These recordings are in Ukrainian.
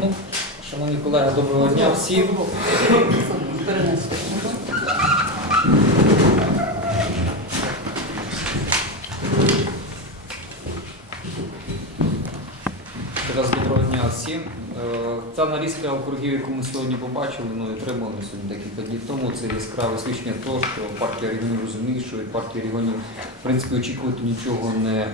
Ну, шановні колеги, доброго дня всім. Раз доброго дня всім. Е, Ця нарізка округів, яку ми сьогодні побачили, ну і отримали сьогодні декілька днів тому. Це яскраве свідчення того, що партія регіонів розуміє, що від партії регіонів в принципі очікувати нічого не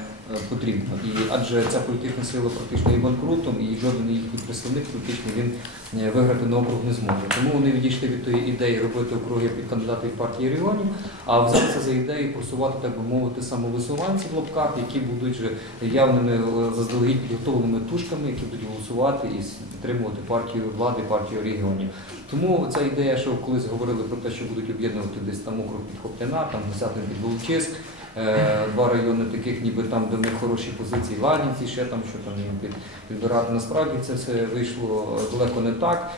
потрібно. І адже ця політична сила практично є банкрутом, і жоден їхній представник політичний він е, виграти на округ не зможе. Тому вони відійшли від тої ідеї робити округи під кандидатів партії регіонів, а взялися за ідею просувати, так би мовити, самовисуванців в лапках, які будуть же явними е, заздалегідь підготовленими тушками, які будуть голосувати і підтримувати партію влади, партію регіонів. Тому ця ідея, що колись говорили про те, що будуть об'єднувати десь там округ під Хоптяна, там Гусятин під Волочиськ, е, два райони таких, ніби там, де в них хороші позиції, Ланівці, ще там, що там їм під, підбирати. Насправді це все вийшло е, далеко не так.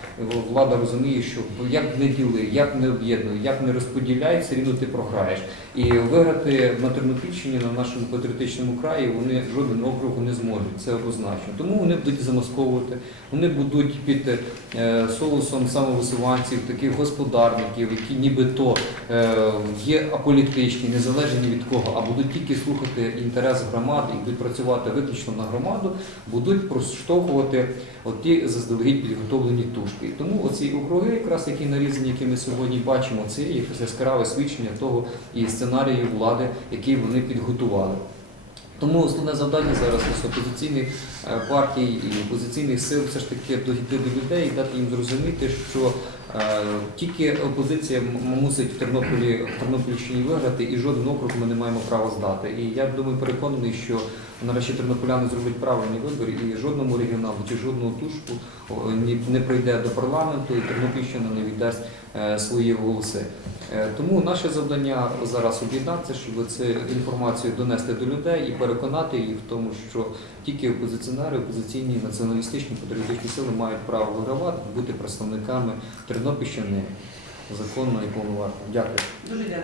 Влада розуміє, що як не діли, як не об'єднуй, як не розподіляй, все рівно ти програєш. І виграти на Тернопільщині, на нашому патріотичному краї, вони жоден округ не зможуть. Це однозначно. Тому вони будуть замасковувати, вони будуть під е, соусом самовисуванців, таких господарників, які нібито е, є аполітичні, незалежні від кого, а будуть тільки слухати інтерес громади і будуть працювати виключно на громаду, будуть проштовхувати оті заздалегідь підготовлені тушки. І тому оці округи, якраз які нарізані, які ми сьогодні бачимо, це є яскраве свідчення того і сценарію влади, який вони підготували. Тому основне завдання зараз із опозиційних е, партій і опозиційних сил все ж таки дойти до людей і дати їм зрозуміти, що е, тільки опозиція мусить в Тернополі в Тернопільщині виграти, і жоден округ ми не маємо права здати. І я думаю, переконаний, що нарешті тернополяни зроблять правильний вибір, і жодному регіоналу чи жодного тушку не прийде до парламенту, і Тернопільщина не віддасть е, свої голоси. Е, Тому наше завдання зараз об'єднатися, щоб цю інформацію донести до людей і переконати їх в тому, що тільки опозиціонери, опозиційні націоналістичні патріотичні сили мають право вигравати, бути представниками Тернопільщини законно і повноважно. Дякую. Дуже.